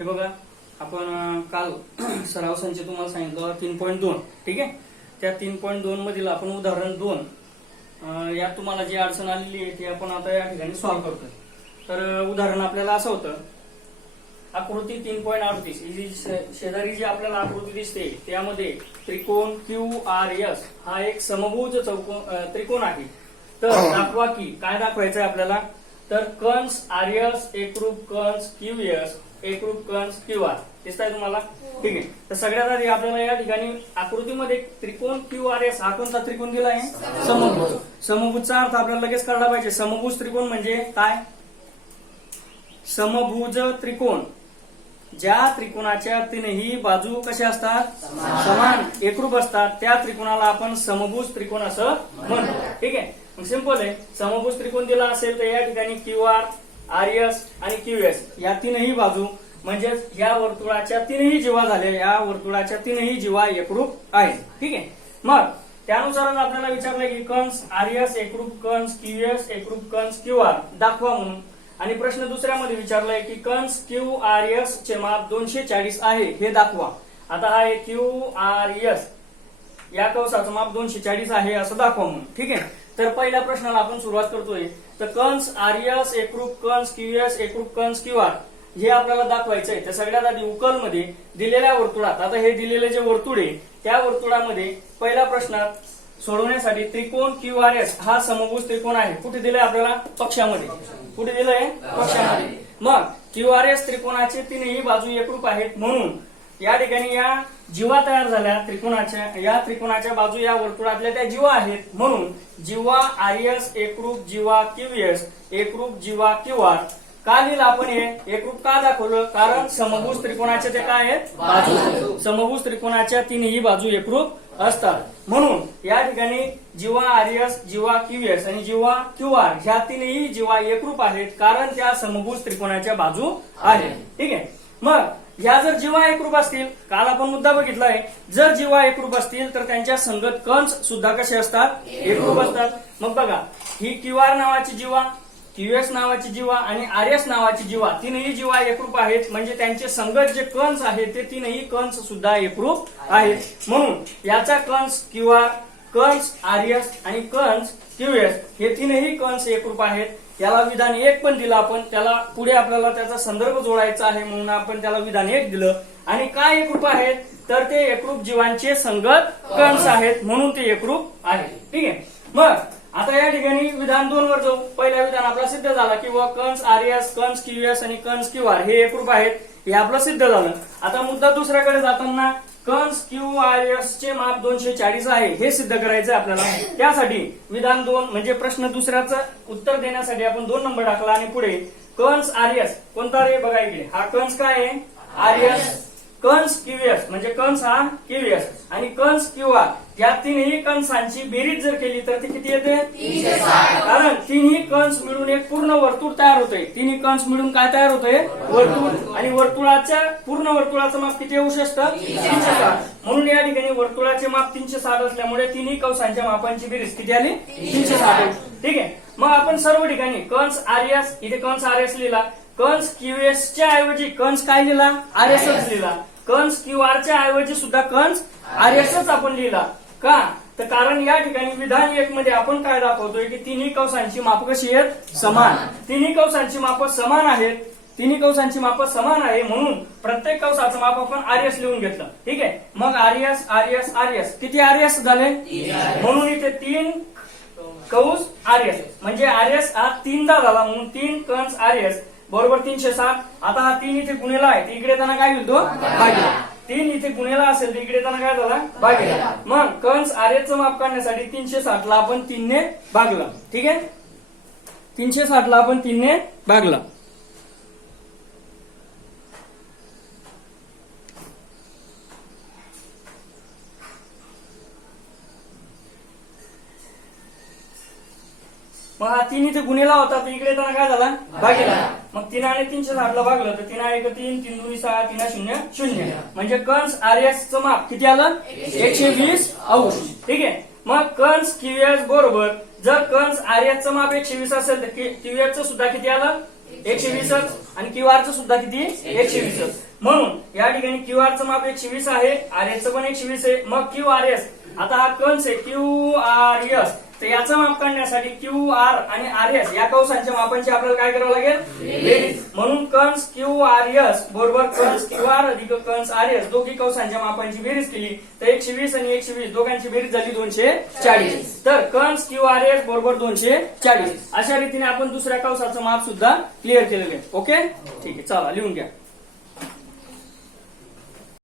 हे बघा आपण काल सराव संच तुम्हाला सांगितलं तीन पॉईंट दोन ठीक आहे? त्या तीन पॉईंट दोन मधील आपण उदाहरण दोन यात तुम्हाला जी अडचण आलेली आहे ती आपण आता या ठिकाणी सॉल्व्ह करतोय. तर उदाहरण आपल्याला असं होतं आकृती तीन पॉईंट अडतीस ही जी शेजारी जी आपल्याला आकृती दिसते त्यामध्ये त्रिकोण क्यू आर एस हा एक समभुज चौकोन त्रिकोण आहे. तर दाखवा की काय दाखवायचं आहे आपल्याला? तर कंस आर एस एकरूप कंस क्यू एस एकरूप कंस क्यू आर दिसत आहे तुम्हाला? ठीक आहे. तर सगळ्यात आधी आपल्याला या ठिकाणी आकृतीमध्ये त्रिकोण क्यू आर एस हा कोणता त्रिकोण दिला आहे? समभुज. समभुजचा अर्थ आपल्याला लगेच कळला पाहिजे. समभुज त्रिकोण म्हणजे काय? समभुज त्रिकोण. ज्या त्रिकोणाच्या तीनही बाजू कशा असतात? समान. एकरूप असतात. त्या त्रिकोणाला आपण समभुज त्रिकोण असं म्हणतो. ठीक आहे? सिंपल आहे. समभुज त्रिकोण दिला असेल तर या ठिकाणी क्यू आर आर्यस आणि क्यूएस या तीनही बाजू म्हणजेच या वर्तुळाच्या तीनही जीवा झाल्या या वर्तुळाच्या तीनही जीवा एकरूप आहेत. ठीक आहे? मग त्यानुसारच आपल्याला विचारलं की कंस आर एकरूप कंस क्यूएस एकरूप कंस क्यू आर दाखवा म्हणून. आणि प्रश्न दुसऱ्यामध्ये विचारलाय की कंस क्यू आर एस चे माप दोनशे चाळीस आहे हे दाखवा. आता हा आहे क्यू आर एस या कंसाचं माप दोनशे चाळीस आहे असं दाखवा म्हणून. ठीक आहे? तर पहिल्या प्रश्नाला आपण सुरुवात करतोय. तर कंस आर्यस एकरूप कंस क्यूएस एकरूप कंस क्यू आर हे आपल्याला दाखवायचं आहे तर सगळ्यात आधी उकलमध्ये दिलेल्या वर्तुळात आता हे दिलेले जे वर्तुळ आहे त्या वर्तुळामध्ये पहिल्या प्रश्नात सोडवण्यासाठी त्रिकोण क्यू आर एस हा समभुज त्रिकोण आहे. कुठे दिलाय आपल्याला? पक्षामध्ये कुठे दिलंय? पक्षामध्ये मग क्यू आर एस त्रिकोणाचे तीनही बाजू एकरूप आहेत म्हणून या ठिकाणी या जीवा तयार झाल्या त्रिकोणाच्या या त्रिकोणाच्या बाजू या वर्तुळातल्या त्या जीवा आहेत. म्हणून जीवा आर्यस एकरूप जीवा क्यूएस एकरूप जीवा क्यूआर. का लिहिलं आपण हे? एकरूप का दाखवलं? कारण समभुज त्रिकोणाचे ते काय आहेत? बाजू. समभुज त्रिकोणाच्या तीनही बाजू एकरूप असतात. म्हणून या ठिकाणी जीवा आर्यस जीवा क्यूएस आणि जीवा क्यू आर ह्या तीनही जीवा एकरूप आहेत कारण त्या समभुज त्रिकोणाच्या बाजू आहेत. ठीक आहे? मग ह्या जर जीवा एकरूप असतील काल आपण मुद्दा बघितलाय जर जीवा एकरूप असतील तर त्यांच्या संगत कंस सुद्धा कसे असतात? एकरूप असतात. मग बघा ही क्यू आर नावाची जीवा क्यूएस नावाची जीवा आणि आर एस नावाची जीवा तीनही जीवा एकरूप आहेत. म्हणजे त्यांचे संगत जे कंस आहेत ते तीनही कंस सुद्धा एकरूप आहेत. म्हणून याचा कंस किंवा कंस आर्यस आणि कंस क्यूएस हे तीनही कंस एकरूप आहेत. याला विधान एक पण दिलं आपण त्याला पुढे आपल्याला त्याचा संदर्भ जोडायचा आहे म्हणून आपण त्याला विधान एक दिलं. आणि काय एकरूप आहेत? तर ते एकरूप जीवांचे संगत कंस आहेत म्हणून ते एकरूप आहे. ठीक आहे? मग आता या ठिकाणी विधान दोन वर जाऊ. पहिला विधान आपला सिद्ध झाला की व कंस आर्यस कंस क्यूएस आणि कंस क्यू आर हे एकरूप आहेत हे आपलं सिद्ध झालं. आता मुद्दा दुसऱ्याकडे जाताना कंस क्यू आर एस चे माप दोनशे चाळीस आहे हे सिद्ध करायचं आपल्याला. त्यासाठी विधान दोन म्हणजे प्रश्न दुसऱ्याचं उत्तर देण्यासाठी आपण दोन नंबर टाकला आणि पुढे कंस आर्यस. कोणता रे? बघा इकडे. हा कंस काय आहे? आर्यस. कंस क्यूएस म्हणजे कंस हा क्यूएस आणि कंस आर या तीनही कंसांची बेरीज जर केली तर ते किती येते? कारण तिन्ही कंस मिळून एक पूर्ण वर्तुळ तयार होतंय तिन्ही कंस मिळून काय तयार होतंय वर्तुळ. आणि वर्तुळाच्या पूर्ण वर्तुळाचं माप किती येऊ शकतं? तीनशे साठ. म्हणून या ठिकाणी वर्तुळाचे माप तीनशे साठ असल्यामुळे तिन्ही कंसांच्या मापांची बेरीज किती आली? तीनशे साठ. ठीक आहे. मग आपण सर्व ठिकाणी कंस आर एस इथे कंस आर एस लिहिला. कंस क्यूएस च्या ऐवजी कंस काय लिहिला? आर एस लिहिला. कंस क्यू आर च्या ऐवजी सुद्धा कंस आर एस आपण लिहिला. का? तर कारण या ठिकाणी विधान एक मध्ये आपण काय दाखवतोय की तिन्ही कंसांची माप कशी आहेत? समान. तिन्ही कंसांची माप समान आहेत. तिन्ही कंसांची माप समान आहे म्हणून प्रत्येक कंसाचं माप आपण आर एस लिहून घेतलं. ठीक आहे? मग R S R S R S किती आर एस झाले म्हणून इथे तीन कंस आर एस म्हणजे आर एस हा तीनदा झाला म्हणून तीन कंस आर एस बरोबर तीनशे सात. आता हा तीन इथे गुन्हेला आहे. तिकडे इकडे त्यांना काय म्हणतो? भागीला तीन इथे गुन्हेला असेल तर इकडे त्यांना काय झाला? भागीला मग कंस आर माप काढण्यासाठी तीनशे साठ ला आपण तीनने भागला. ठीक आहे? तीनशे साठ ला आपण तीनने भागला. मग हा तीन इथे गुन्हेला होता तर इकडे त्यांना काय झाला? भागीला मग तीन आणि तीनशे साठला भागलं तर तीन एक तीन तीन दोन्ही सहा तीन शून्य शून्य. म्हणजे कंस आर चं माप किती आलं? एकशे वीस. अंश. ठीक आहे? मग कंस क्यूएस बरोबर जर कंस आर चं माप एकशे वीस असेल तर क्यूएस चं सुद्धा किती आलं? एकशे वीसच. आणि क्यू आरचं सुद्धा किती? एकशे वीसच. म्हणून या ठिकाणी क्यू आरचं माप एकशे वीस आहे आर एस चं पण एकशे वीस आहे. मग क्यू आर एस आता हा कंस आहे क्यू आर एस तर याचं माप काढण्यासाठी क्यू आर आणि आर एस या कंसांच्या मापांची आपल्याला काय करावं लागेल? म्हणून कंस क्यू आर एस बरोबर कंस क्यू आर अधिक कंस आर एस दोघी कंसांच्या मापांची बेरीज केली तर एकशे वीस आणि एकशे वीस दोघांची बेरीज झाली दोनशे चाळीस. तर कंस क्यू आर एस बरोबर दोनशे चाळीस. अशा रीतीने आपण दुसऱ्या कंसाचं माप सुद्धा क्लिअर केलेलं आहे. ओके ठीक आहे चला लिहून घ्या.